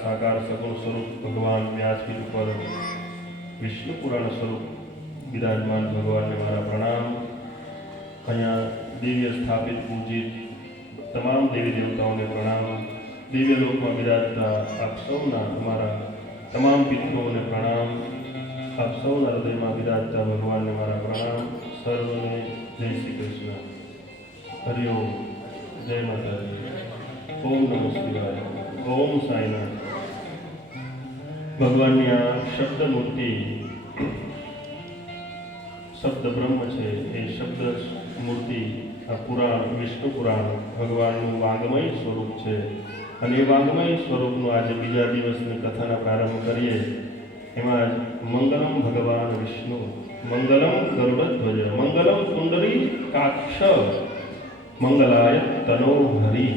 साकार सगुण स्वरूप भगवान व्यासपीठ पर विष्णु पुराण स्वरूप विराजमान भगवान ने मारा प्रणाम। अहिया दिव्य स्थापित पूजित तमाम देवी देवताओं ने प्रणाम। दिव्य लोक में विराजता आप सौना हमारा तमाम पितरों ने प्रणाम। आप सौना हृदय में विराजता भगवान ने मारा प्रणाम। सर्वने जय श्री कृष्ण। हरिओम। जय माता दी। ओम नमः शिवाय। ओम साईनाथ। भगवान ने आ शब्द मूर्ति शब्द ब्रह्म है। ये शब्द मूर्ति आ पुराण विष्णु पुराण भगवान वांगमय स्वरूप है। અને વાંગમય સ્વરૂપનું આજે બીજા દિવસની કથાના પ્રારંભ કરીએ। એમાં મંગલમ ભગવાન વિષ્ણુ, મંગલમ ગરુડધ્વજ, મંગલમ કુંડરી કાક્ષ, મંગલાય તનો હરિ।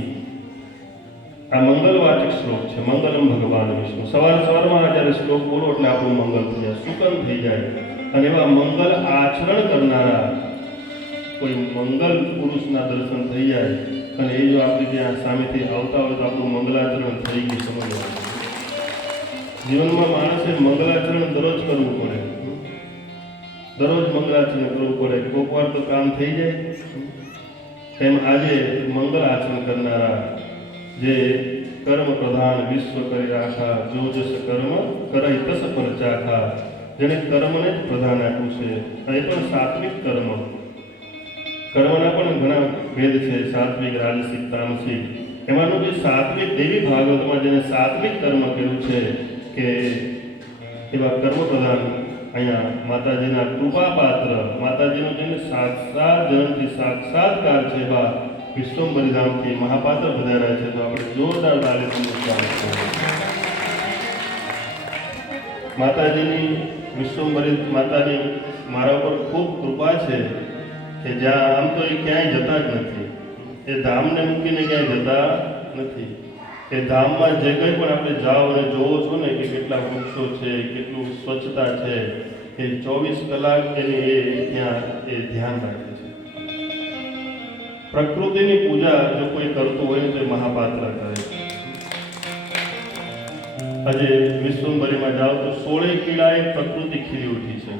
આ મંગલવાચક શ્લોક છે। મંગલમ ભગવાન વિષ્ણુ। સવારમાં જ્યારે શ્લોક બોલો એટલે આપણું મંગલ થઈ જાય, સુકન થઈ જાય। અને એવા મંગલ આચરણ કરનારા કોઈ મંગલ પુરુષના દર્શન થઈ જાય અને એ જો આપણે ત્યાં સામેથી આવતા હોય તો આપણું મંગલાચરણ થઈ ગયું સમજવાનું। જીવનમાં માણસે મંગલાચરણ દરરોજ કરવું પડે, દરરોજ મંગલાચરણ કરવું પડે। કોઈક વાર તો કામ થઈ જાય। તેમ આજે મંગલ આચરણ કરનારા જે કર્મ પ્રધાન વિશ્વ કરી રાખા, જો જસ કર્મ કરાય તસ પર ચાખા, જેને કર્મને જ પ્રધાન આપ્યું છે। એ પણ સાત્વિક કર્મ। કર્મના પણ ઘણા ભેદ છે, સાત્વિક, રાજસિક, તામસિક। એમાંનું જે સાત્વિક દેવી ભાગવતમાં જેને સાત્વિક કર્મ કર્યું છે કે એવા કર્મ પ્રધાન અહીંયા માતાજીના કૃપા પાત્ર, માતાજીનો જેને સાક્ષાત જન્મથી સાક્ષાત્કાર છે એવા વિશ્વંભરી ધામથી મહાપાત્ર પધાર્યા છે। તો આપણે જોરદાર તાલીથી સ્વાગત કરીએ। માતાજીની વિશ્વંભરી માતાની મારા ઉપર ખૂબ કૃપા છે કે જ્યાં આમ તો એ ક્યાંય જતા જ નથી, એ ધામને મૂકીને ક્યાંય જતા નથી। એ ધામમાં જે કંઈ પણ આપણે જાઓ અને જોવો છો ને કે કેટલા વૃક્ષો છે, કેટલું સ્વચ્છતા છે, એ 24 કલાક એની એ ત્યાં એ ધ્યાન રાખે છે। પ્રકૃતિની પૂજા જો કોઈ કરતું હોય તો એ મહાપાત્ર કરે છે। આજે વિશ્વંભરીમાં જાઓ તો 16 કીડાએ પ્રકૃતિ ખીલી ઉઠી છે।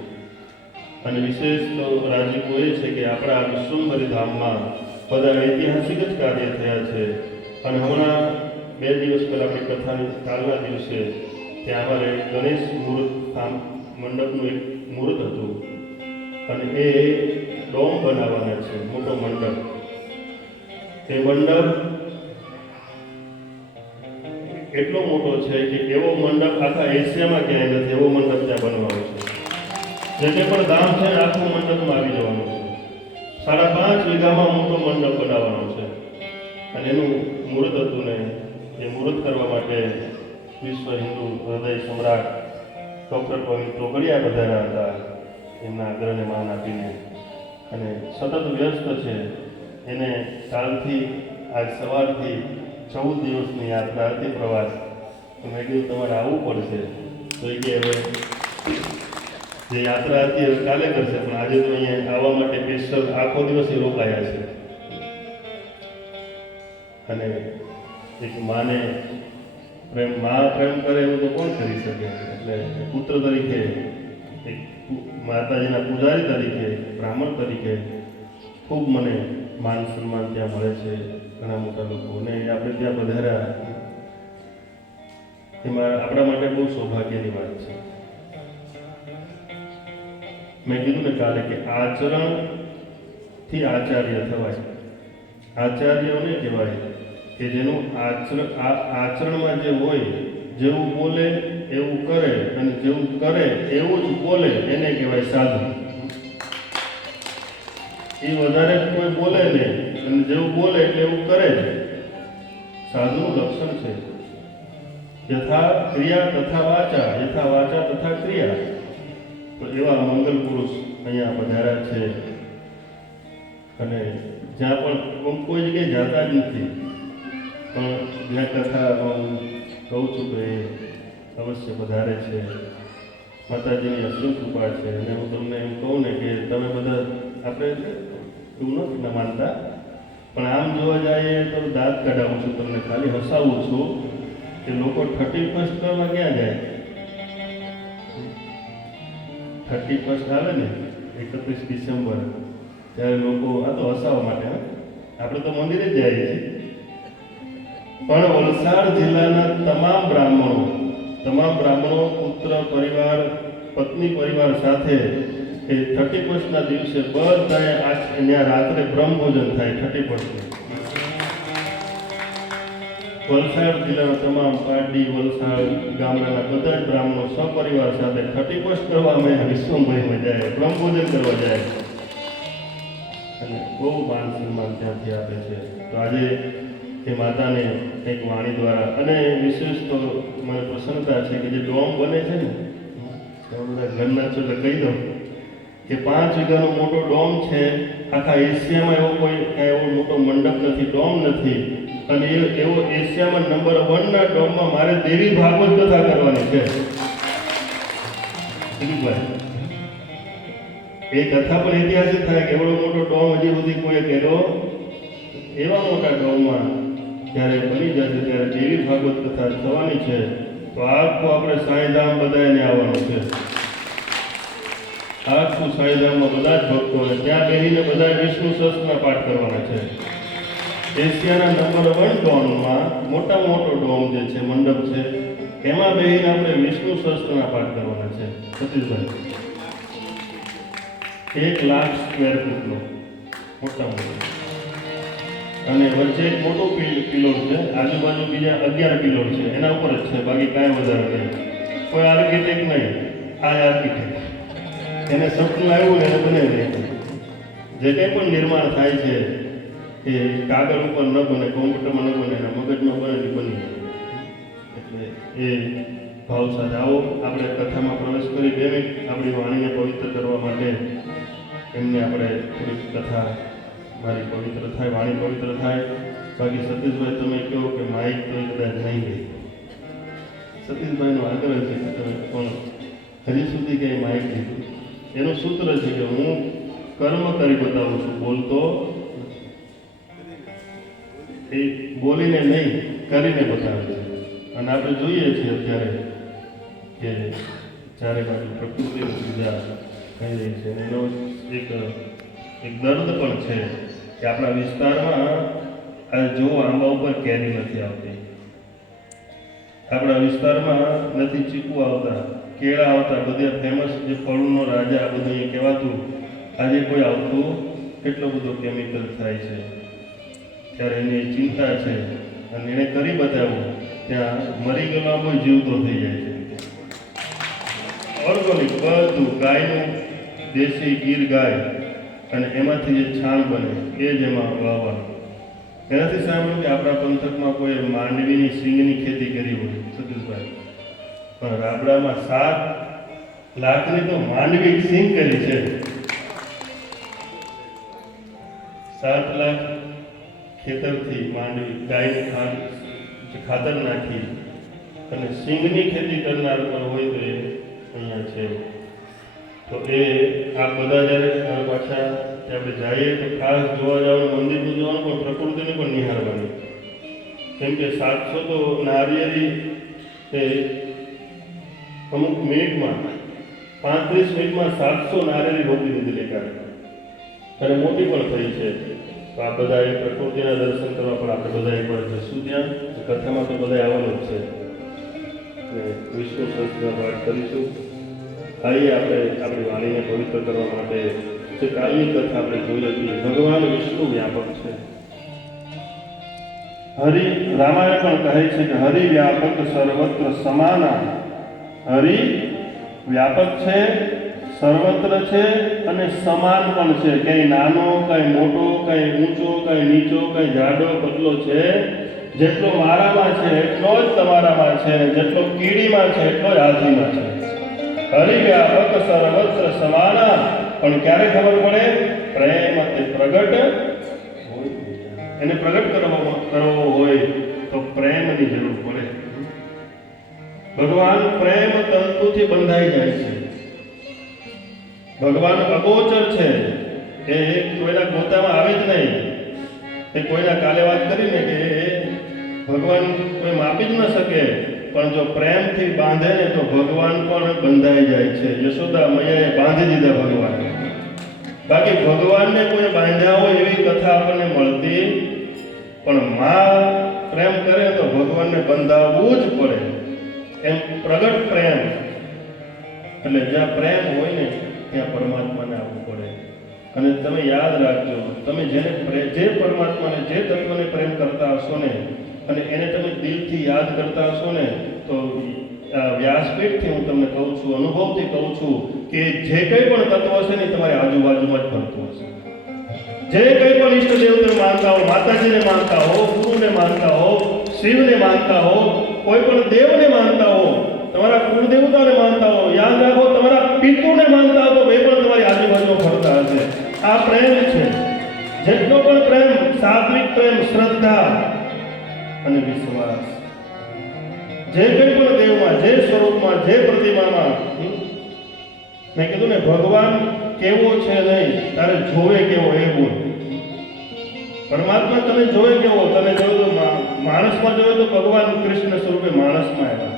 અને વિશેષ તો રાજીપો એ છે કે આપણા વિશ્વંભરી ધામમાં બધા ઐતિહાસિક જ કાર્ય થયા છે। અને હમણાં 2 દિવસ પહેલાં આપણી કથાની કાલના દિવસે ત્યાં અમારે ગણેશ મૂર્ત મંડપનું એક મુહૂર્ત હતું અને એ ડોમ બનાવવાના છે, મોટો મંડપ। એ મંડપ એટલો મોટો છે કે એવો મંડપ આખા એશિયામાં ક્યાંય નથી, એવો મંડપ ત્યાં બનવાનો છે। જે કંઈ પણ ધામ છે આખું મંડપમાં આવી જવાનું છે। 5.5 વીઘામાં મોટો મંડપ બનાવવાનો છે અને એનું મુહૂર્ત હતું ને એ મુહૂર્ત કરવા માટે વિશ્વ હિન્દુ હૃદય સમ્રાટ ડૉક્ટર પ્રવીણ તોગડિયા પધાર્યા હતા, એમના આગ્રહને માન આપીને। અને સતત વ્યસ્ત છે। એને કાલથી આજ સવારથી 14 દિવસની યાત્રા હતી, પ્રવાસ। તો મેં કીધું તમારે આવવું પડશે। તો એ કે હવે જે યાત્રા હતી હવે કાલે કરશે, પણ આજે તો અહીંયા આવવા માટે સ્પેશિયલ આખો દિવસ એ રોકાયા છે। અને એક માને પ્રેમ, મા પ્રેમ કરે એવું તો કોણ કરી શકે? એટલે પુત્ર તરીકે, એક માતાજીના પૂજારી તરીકે, બ્રાહ્મણ તરીકે ખૂબ મને માન સન્માન ત્યાં મળે છે ઘણા મોટા લોકો। અને આપણે ત્યાં પધાર્યા એમાં આપણા માટે બહુ સૌભાગ્યની વાત છે। મેં કીધું ને કાલે કે આચરણથી આચાર્ય થવાય। આચાર્યોને કહેવાય કે જેનું આચરણમાં જે હોય, જેવું બોલે એવું કરે અને જેવું કરે એવું જ બોલે એને કહેવાય સાધુ. એ વધારે કોઈ બોલે નહીં અને જેવું બોલે એટલે એવું કરે છે. સાધુનું લક્ષણ છે યથા ક્રિયા તથા વાચા, યથા વાચા તથા ક્રિયા. તો એવા મંગલ પુરુષ અહીંયા પધાર્યા છે. અને જ્યાં પણ કોઈ જગ્યાએ જતા જ નથી, પણ જ્યાં કથા હું કહું છું કે અવશ્ય વધારે છે. માતાજીની અસીમ કૃપા છે. અને હું તમને એમ કહું ને કે તમે બધા આપણે એવું નથી માનતા, પણ આમ જોવા જઈએ તો દાંત કાઢાવું છું, તમને ખાલી હસાવું છું કે લોકો 31st કરવા ક્યાં જાય? 31st આવે ને 31 ડિસેમ્બર, ત્યારે લોકો આ તો હસાવવા માટે, આપણે તો મંદિરે જ જઈએ છીએ. પણ વલસાડ જિલ્લાના તમામ બ્રાહ્મણો પુત્ર પરિવાર, પત્ની પરિવાર સાથે એ 31ના દિવસે બધાએ ત્યાં રાત્રે બ્રહ્મભોજન થાય. 31 વલસાડ જિલ્લાના તમામ પારડી, વલસાડ ગામડાના બધા જ બ્રાહ્મણો સપરિવાર સાથે 31 કરવા અમે વિશ્વમભરીમાં જાય, બ્રહ્મભોજન કરવા જાય અને બહુ માન સન્માન ત્યાંથી આપે છે. તો આજે એ માતાને એક વાણી દ્વારા, અને વિશેષ તો મને પ્રસન્નતા છે કે જે ડોમ બને છે ને, બધા ઘરના છો એટલે કહી દઉં કે 5 વીઘાનો મોટો ડોમ છે. આખા એશિયામાં એવો કોઈ એવો મોટો મંડપ નથી, ડોમ નથી. અને એવો એશિયામાં નંબર 1ના ડોમમાં મારે દેવી ભાગવત કથા કરવાની છે. એ કથા પણ ઐતિહાસિક થાય કે એવડો મોટો ડોમ હજી સુધી કોઈ કર્યો. એવા મોટા ડોમમાં જ્યારે બની જશે ત્યારે દેવી ભાગવત કથા થવાની છે. તો આખું આપણે સાંઈધામ બધાને આવવાનું છે. આખું સાંઈધામમાં બધા જ ભક્તોને ત્યાં બેસીને બધા વિષ્ણુ સહસ્ત્રના પાઠ કરવાના છે. એશિયાના નંબર 1 ડોમમાં મોટામાં મોટો ડોમ જે છે, મંડપ છે, એમાં બેસીને આપણે વિષ્ણુ સહસ્ત્રના પાઠ કરવાના છે. સતીશભાઈ 1 લાખ સ્ક્વેર ફૂટનો મોટા મોટો, અને વચ્ચે એક મોટો પિલોર છે, આજુબાજુ બીજા 11 પિલોર છે, એના ઉપર જ છે, બાકી કાંઈ વધારે નહીં. કોઈ આર્કિટેક્ટ નહીં, આ આર્કિટેક્ટ એને સપનું આવ્યું ને એને બનાવી દે. જે કંઈ પણ નિર્માણ થાય છે એ કાગળ ઉપર ન બને, કોમ્પ્યુટરમાં ન બને, એના મગજમાં બને બની જાય. એટલે એ ભાવ સાથે આવો આપણે કથામાં પ્રવેશ કરી 2 મિનિટ આપણી વાણીને પવિત્ર કરવા માટે એમને આપણે થોડીક કથા મારી પવિત્ર થાય, વાણી પવિત્ર થાય. બાકી સતીશભાઈ તમે કહો કે માઇક તો કદાચ નહીં ગઈ. સતીશભાઈનો આગ્રહ છે કે તમે પણ હજી સુધી કંઈ માઇક લીધું. એનું સૂત્ર છે કે હું કર્મ કરી બતાવું છું, બોલતો એ બોલીને નહીં કરીને બતાવે છે. અને આપણે જોઈએ છીએ અત્યારે કે ચારે બાજુ પ્રકૃતિની પૂજા થઈ રહી છે. એનો એક દર્દ પણ છે કે આપણા વિસ્તારમાં જો આંબા ઉપર કેરી નથી આવતી, આપણા વિસ્તારમાં નથી ચીકુ આવતા, કેળા આવતા, બધા ફેમસ જે ફળનો રાજા બધું એ કહેવાતું, આજે કોઈ આવતું. કેટલો બધો કેમિકલ થાય છે. ત્યારે એની ચિંતા છે અને એણે કરી બતાવ્યું. ત્યાં મરી ગયેલો આંબો જીવતો થઈ જાય છે. ઓર્ગોનિક બધું, ગાયનું દેશી ગીર ગાય, અને એમાંથી જે છાણ બને એ જ એમાં વાવવાનું. એનાથી સાંભળ્યું કે આપણા પંથકમાં કોઈ માંડવીની સિંગની ખેતી કરી હોય સતીશભાઈ, પણ રાબડામાં 7 લાખની તો માંડવી સિંગ કરી છે. 7 લાખ ખેતરથી માંડવી, ગાયનું ખાતર નાખી અને સિંગની ખેતી કરનાર પણ હોય તો એ અહીંયા છે. તો એ આ બધા જ્યારે પાછા આપણે જઈએ તો ખાસ જોવા જવાનું, મંદિરનું જોવાનું, પણ પ્રકૃતિને પણ નિહાળવાની. કેમ કે 700 તો નારિયેળી એ અમુક મિનિટમાં 35 મિનિટમાં 700 નારિયેળી રોપી દીધેલી કાઢે, અને મોટી પણ થઈ છે. તો આ બધા એ પ્રકૃતિના દર્શન કરવા પણ આપણે બધા એકવાર જશું. ત્યાં કથામાં તો બધા આવવાનું જ છે અને વિષ્ણુ સહસ્ત્ર પાઠ કરીશું. આવીએ આપણે આપણી વાણીને પવિત્ર કરવા માટે. જે કાલની કથા આપણે જોઈ હતી, ભગવાન વિષ્ણુ વ્યાપક છે. રામાયણ પણ કહે છે કે હરિ વ્યાપક સર્વત્ર સમાના હરિ વ્યાપક છે, સર્વત્ર છે અને સમાન પણ છે. કઈ નાનો, કઈ મોટો, કઈ ઊંચો, કઈ નીચો, કઈ જાડો પતલો છે. જેટલો મારામાં છે એટલો જ તમારામાં છે, જેટલો કીડીમાં છે એટલો જ હાથીમાં છે. હરિ વ્યાપક સર્વત્ર સમાના. પણ ક્યારે ખબર પડે? પ્રેમ તે પ્રગટ હોય. એને પ્રગટ કરવો હોય તો પ્રેમની જરૂર પડે. ભગવાન પ્રેમ તંતુથી બંધાઈ જાય છે. ભગવાન અગોચર છે, એ કોઈના ગોતામાં આવે જ નહીં. એ કોઈના કાલે વાત કરીને કે ભગવાન કોઈ માપી જ ન શકે, પણ જો પ્રેમથી બાંધે ને તો ભગવાન પણ બંધાઈ જાય છે. યશોદા મૈયાએ બાંધી દીધા ભગવાન. બાકી ભગવાનને કોઈ બાંધ્યા હોય એવી કથા આપણને મળતી, પણ માં પ્રેમ કરે તો ભગવાનને બંધાવવું જ પડે. એમ પ્રગટ પ્રેમ, એટલે જ્યાં પ્રેમ હોય ને ત્યાં પરમાત્માને આવવું પડે. અને તમે યાદ રાખજો, તમે જે પરમાત્માને, જે તત્વને પ્રેમ કરતા હશો ને, અને એને તમે દિલથી યાદ કરતા હશો ને, તો વ્યાસપીઠથી હું તમને કહું છું, અનુભવથી કહું છું કે જે કંઈ પણ તત્વ હશે ને તમારી આજુબાજુમાં જ ફરતું હશે. જે કંઈ પણ ઈષ્ટદેવને માનતા હો, માતાજીને માનતા હો, ગુરુને માનતા હો, શિવને માનતા હો, કોઈ પણ દેવને માનતા હો, તમારા કુળદેવતાને માનતા હો, યાદ રાખો તમારા પિતૃને માનતા હો, તો એ પણ તમારી આજુબાજુમાં ફરતા હશે. આ પ્રેમ છે. જેટલો પણ પ્રેમ, સાત્વિક પ્રેમ, શ્રદ્ધા અને વિશ્વાસ, જે કંઈ પણ દેવમાં, જે સ્વરૂપમાં, જે પ્રતિમામાં. મેં કીધું ને, ભગવાન કેવો છે નહીં, તારે જોવે કેવો એ બોલ. પરમાત્મા તને જોવે કેવો, તને જોયો તો માણસમાં જોયો તો ભગવાન કૃષ્ણ સ્વરૂપે માણસમાં આવ્યા,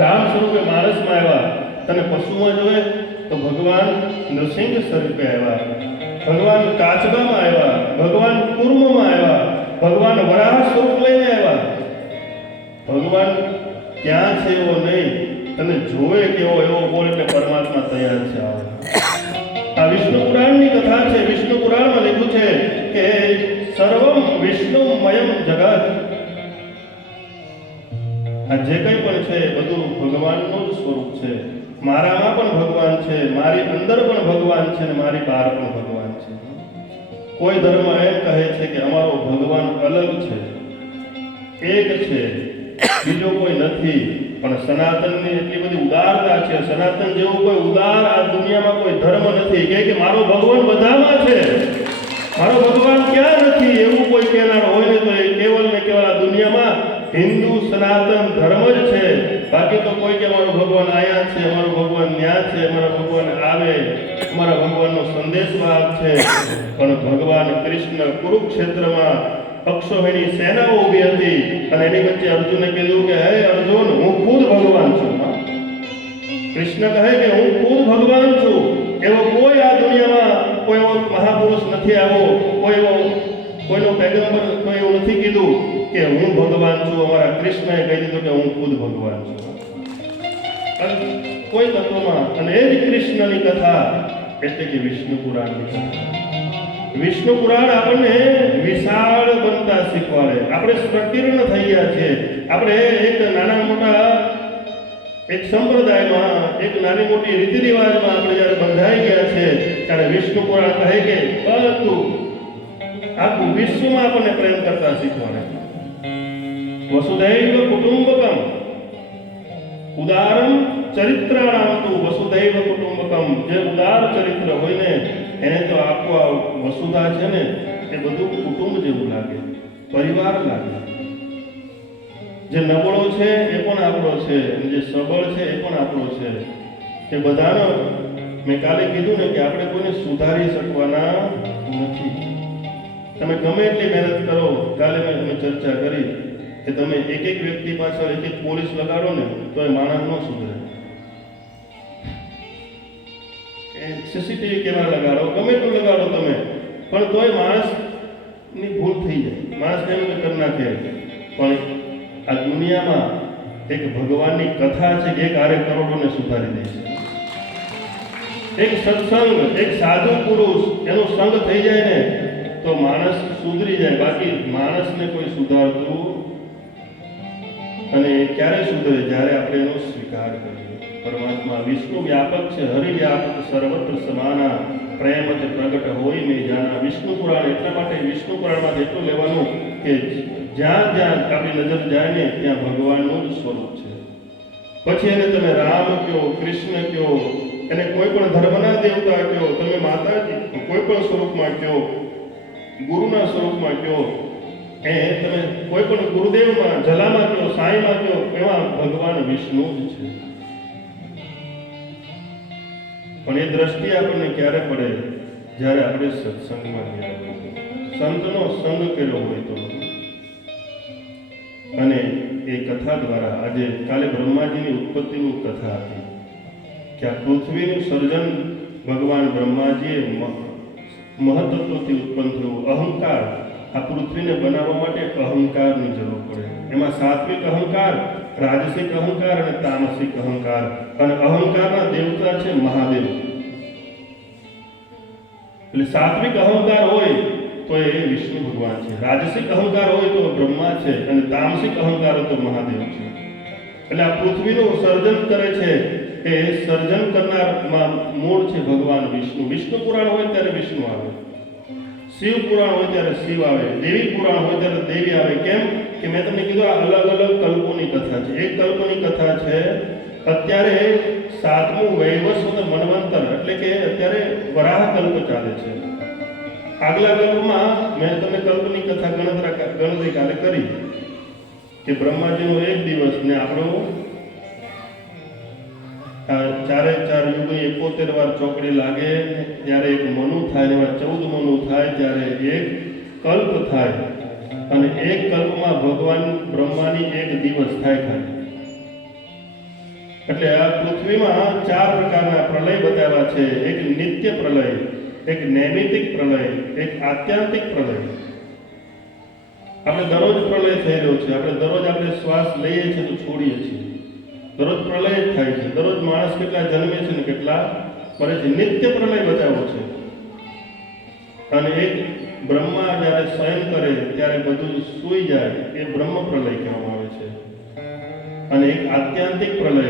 રામ સ્વરૂપે માણસમાં આવ્યા. તને પશુમાં જોવે તો ભગવાન નૃસિંહ સ્વરૂપે આવ્યા, ભગવાન કાચબામાં આવ્યા, ભગવાન કુર્મમાં આવ્યા, ભગવાન વરાહ સ્વરૂપ લઈને આવ્યા. ભગવાન ક્યાં છે એવો નહીં, તને જોવે કેવો એવો બોલ એટલે પરમાત્મા તૈયાર છે. આ વિષ્ણુ પુરાણની કથા છે. વિષ્ણુ પુરાણમાં લખ્યું છે કે સર્વમ વિષ્ણુમયમ જગત. આ જે કંઈ પણ છે બધું ભગવાનનું જ સ્વરૂપ છે. મારામાં પણ ભગવાન છે, મારી અંદર પણ ભગવાન છે, અને મારી બહાર પણ ભગવાન છે. કોઈ ધર્મ એમ કહે છે કે અમારો ભગવાન અલગ છે, એક છે, બીજો કોઈ નથી. પણ સનાતનની એટલી બધી ઉદારતા છે. સનાતન જેવું કોઈ ઉદાર આ દુનિયામાં કોઈ ધર્મ નથી કે મારો ભગવાન બધામાં છે, મારો ભગવાન ક્યાં નથી એવું કોઈ કહેનાર હોય ને તો એ કેવલ ને કેવલ આ દુનિયામાં હિન્દુ સનાતન ધર્મ જ છે. બાકી તો કોઈ કે મારો ભગવાન આયા છે, અમારો ભગવાન ન્યા છે, અમારા ભગવાન આવે, અમારા ભગવાનનો સંદેશવાહક છે. પણ ભગવાન કૃષ્ણ કુરુક્ષેત્રમાં અક્ષોહિણી સેનાઓ ઊભી હતી, અને એની વચ્ચે અર્જુને કીધું કે હે અર્જુન, હું ખુદ ભગવાન છું. કૃષ્ણ કહે કે હું ખુદ ભગવાન છું. એવો કોઈ આ દુનિયામાં કોઈ એવો મહાપુરુષ નથી આવ્યો, કોઈનો પેગમ્બર કોઈ એવું નથી કીધું કે હું ભગવાન છું. અમારા કૃષ્ણએ કહી દીધું કે હું ખુદ ભગવાન છું. કોઈ તત્વમાં. અને એ જ કૃષ્ણની કથા એટલે કે વિષ્ણુ પુરાણની કથા. વિષ્ણુ પુરાણ આપણને વિશાળ બનતા શીખવાડે. આપણે પ્રકીર્ણ થઈ ગયા છે. આપણે એક નાના મોટા એક સંપ્રદાયમાં, એક નાની મોટી રીતિ રિવાજમાં આપણે જ્યારે બંધાઈ ગયા છે, ત્યારે વિષ્ણુ પુરાણ કહે કે બધું આખું વિશ્વમાં આપણને પ્રેમ કરતા શીખવાડે. વસુધૈવ કુટુંબકમ ઉદારમ ચરિત્રાણામ તું વસુધૈવ કુટુંબકમ. જે ઉદાર ચરિત્ર હોય ને એને તો આખું આ વસુધા છે ને એ બધું કુટુંબ જેવું લાગે, પરિવાર લાગે. જે નબળો છે એ પણ આપણો છે, જે સબળ છે એ પણ આપણો છે. કે બધાનો મેં કાલે કીધું ને કે આપણે કોઈને સુધારી શકવાના નથી. તમે ગમે એટલી મહેનત કરો, કાલે મેં ચર્ચા કરી કે તમે એક એક વ્યક્તિ પાછળ એક એક પોલીસ લગાડો ને તો એ માણસ ન સુધરે. સીસીટીવી કેમેરા લગાડો, ગમે એટલું લગાડો તમે, પણ તોય માણસની ભૂલ થઈ જાય, માણસ એમ કરી નાખે. પણ આ દુનિયામાં એક ભગવાનની કથા છે કે એક આરે કરોડોને સુધારી દે છે. એક સત્સંગ, એક સાધુ પુરુષ એનો સંગ થઈ જાય ને તો માણસ સુધરી જાય. બાકી માણસને કોઈ સુધારતું, અને ક્યારે સુધરે? જ્યારે આપણે એનો સ્વીકાર કરીએ. પરમાત્મા વિષ્ણુ વ્યાપક છે, હરિવ્યાપક સર્વત્ર સમાના, પ્રેમતે પ્રગટ હોય મેં જાના. વિષ્ણુ પુરાણ એટલા માટે વિષ્ણુ પુરાણમાં એટલું લેવાનું કે જ્યાં જ્યાં આપણી નજર જાય ને ત્યાં ભગવાનનું જ સ્વરૂપ છે. પછી એને તમે રામ કયો, કૃષ્ણ કયો, એને કોઈ પણ ધર્મના દેવતા કયો, તમે માતાજી કોઈ પણ સ્વરૂપમાં કયો, ગુરુના સ્વરૂપમાં કયો, એ તમે કોઈ પણ ગુરુદેવમાં, જલામાં કયો, સાંઈમાં કયો, એમાં ભગવાન વિષ્ણુ જ છે. પણ એ દ્રષ્ટિ આપણને ક્યારે પડે? જ્યારે આપણે સત્સંગમાં ગયા હોય, સંતનો સંગ કર્યો હોય તો. અને એ કથા દ્વારા આજે કાલે બ્રહ્માજીની ઉત્પત્તિની કથા હતી કે આ પૃથ્વીનું સર્જન ભગવાન બ્રહ્માજીએ મહત્ત્વથી ઉત્પન્ન થયું. અહંકાર, આ પૃથ્વીને બનાવવા માટે અહંકારની જરૂર પડે. એમાં સાત્વિક અહંકાર, રાજસિક અહંકાર અને તામસિક અહંકાર. અને અહંકારના દેવતા છે મહાદેવ. એટલે સાત્વિક અહંકાર હોય તો એ વિષ્ણુ ભગવાન છે, રાજસિક અહંકાર હોય તો બ્રહ્મા છે, અને તામસિક અહંકાર હોય તો મહાદેવ છે. એટલે આ પૃથ્વીનું સર્જન કરે છે એ સર્જન કરનારમાં મૂળ છે ભગવાન વિષ્ણુ. વિષ્ણુ પુરાણ હોય ત્યારે વિષ્ણુ આવે, શિવ પુરાણ હોય ત્યારે શિવ આવે, દેવી પુરાણ હોય ત્યારે દેવી આવે. કેમ કે મેં તમને કીધું આ અલગ અલગ કલ્પોની કથા છે. એક કલ્પની કથા છે અત્યારે 7મું વૈવસ્વત મન્વંતર, એટલે કે અત્યારે વરાહ કલ્પ ચાલે છે. આગલા કલ્પમાં મેં તમને કલ્પની કથા ગણતરી કાલે કરી કે બ્રહ્માજીનો એક દિવસ ને આપણો 4 યુગની 71 વાર ચોકડી લાગે ત્યારે એક મનુ થાય, એમાં 14 મનુ થાય ત્યારે એક કલ્પ થાય. અને એક કલ્પમાં ભગવાન બ્રહ્માની એક દિવસ થાય ખાલી. એટલે આ પૃથ્વીમાં 4 પ્રકારના પ્રલય બતાવ્યા છે. એક નિત્ય પ્રલય, એક નૈમિતિક પ્રલય, એક આત્યંતિક પ્રલય. આપણે દરરોજ પ્રલય થઈ રહ્યો છે. આપણે શ્વાસ લઈએ છીએ તો છોડીએ છીએ. દરરોજ પ્રલય જ થાય છે. દરરોજ માણસ કેટલા જન્મે છે ને કેટલા મરે છે. નિત્ય પ્રલય બતાવ્યો છે. અને એક બ્રહ્મા જ્યારે સ્વયં કરે ત્યારે બધું સૂઈ જાય, એ બ્રહ્મ પ્રલય કહેવામાં આવે છે. અને એક આત્યંતિક પ્રલય,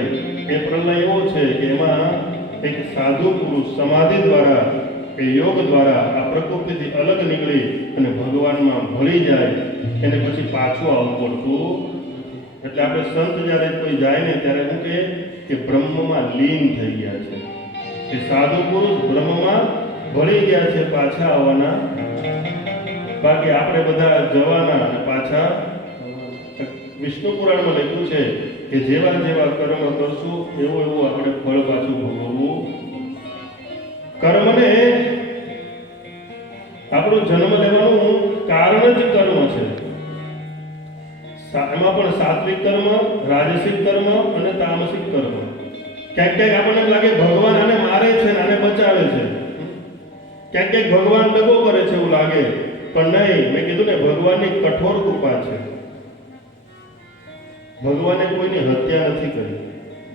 એ પ્રલય એવો છે કે એમાં એક સાધુ પુરુષ સમાધિ દ્વારા, એ યોગ દ્વારા આ પ્રકૃતિથી અલગ નીકળી અને ભગવાનમાં ભળી જાય, એને પછી પાછું આવવું પડતું. એટલે આપણે સંત જ્યારે કોઈ જાય ને ત્યારે શું કે બ્રહ્મમાં લીન થઈ ગયા છે. એ સાધુ પુરુષ બ્રહ્મમાં ભળી ગયા છે, પાછા આવવાના. બાકી આપણે બધા જવાના અને પાછા. વિષ્ણુ પુરાણમાં લખ્યું છે કે જેવા જેવા કર્મ કરશું એવું એવું આપણે ફળ પાછું ભોગવવું. કર્મને આપણું જન્મ લેવાનું કારણ જ કર્મ છે. એમાં પણ સાત્વિક કર્મ, રાજસિક કર્મ અને તામસિક કર્મ. ક્યાંક ક્યાંક આપણને લાગે ભગવાન આને મારે છે ને આને બચાવે છે, ક્યાંક ક્યાંક ભગવાન દગો કરે છે એવું લાગે. પણ નહીં, મેં કીધું ને ભગવાનની કઠોર કૃપા છે. ભગવાને કોઈની હત્યા નથી કરી,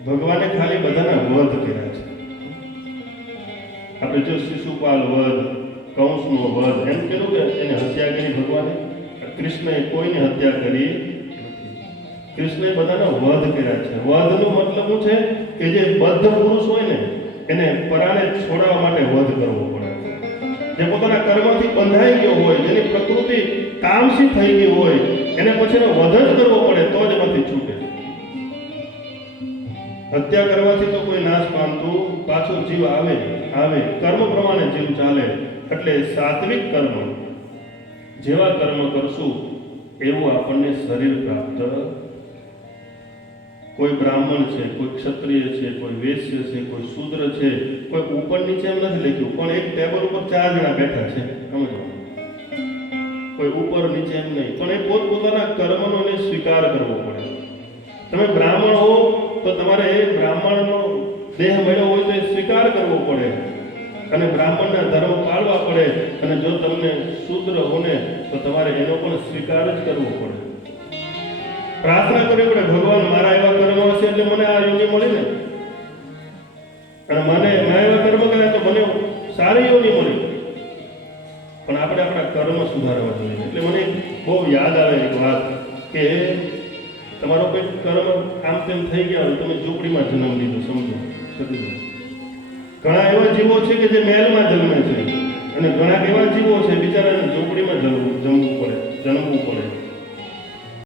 ભગવાને ખાલી બધાના વધ કર્યા છે. આપણે જો શિશુપાલ વધ, કંસનો વધ એમ કીધું કે એને હત્યા કરી ભગવાને. કૃષ્ણએ કોઈની હત્યા કરી નથી. કૃષ્ણએ બધાના વધ કર્યા છે. વધનો મતલબ શું છે કે જે બદ્ધ પુરુષ હોય ને એને પરાણે છોડાવવા માટે વધ કરવો પડે. જે પોતાના કર્મથી બંધાઈ ગયો હોય, જેની પ્રકૃતિ તામસી થઈ ગઈ હોય, એને પછીનો વધ જ કરવો પડે તો જ એમાંથી છૂટે. હત્યા કરવાથી તો કોઈ નાશ પામતું, પાછો જીવ આવે. કર્મ પ્રમાણે જીવ ચાલે. એટલે સાત્વિક કર્મ, જેવા કર્મ કરશું એવું આપણને શરીર પ્રાપ્ત. કોઈ બ્રાહ્મણ છે, કોઈ ક્ષત્રિય છે, કોઈ વૈશ્ય છે, કોઈ શૂદ્ર છે, કોઈ ઉપર નીચે એમ નથી લખ્યું, પણ એક ટેબલ ઉપર 4 જણા બેઠા છે. સમજો, કોઈ ઉપર નીચે એમ નહીં, પણ એ પોતપોતાના કર્મનો સ્વીકાર કરવો પડે. તમે બ્રાહ્મણ હો તો તમારે એ બ્રાહ્મણનો દેહ મળ્યો હોય તો એ સ્વીકાર કરવો પડે અને બ્રાહ્મણના ધર્મ પાળવા પડે. અને જો તમને શૂદ્ર હો ને તો તમારે એનો પણ સ્વીકાર જ કરવો પડે. પ્રાર્થના કરવી પડે, ભગવાન મારા એવા કર્મ હશે એટલે મને આ યોની મળી ને, અને મેં એવા કર્મ કર્યા તો મને સારી યોની મળી. પણ આપણે આપણા કર્મ સુધારવા જોઈએ. એટલે મને બહુ યાદ આવે એક વાત કે તમારો કંઈક કર્મ આમ તેમ થઈ ગયા હોય, તમે ઝૂંપડીમાં જન્મ લીધો, સમજો સતીભાઈ. ઘણા એવા જીવો છે કે જે મહેલમાં જન્મે છે, અને ઘણા એવા જીવો છે બિચારાને ઝૂંપડીમાં જન્મવું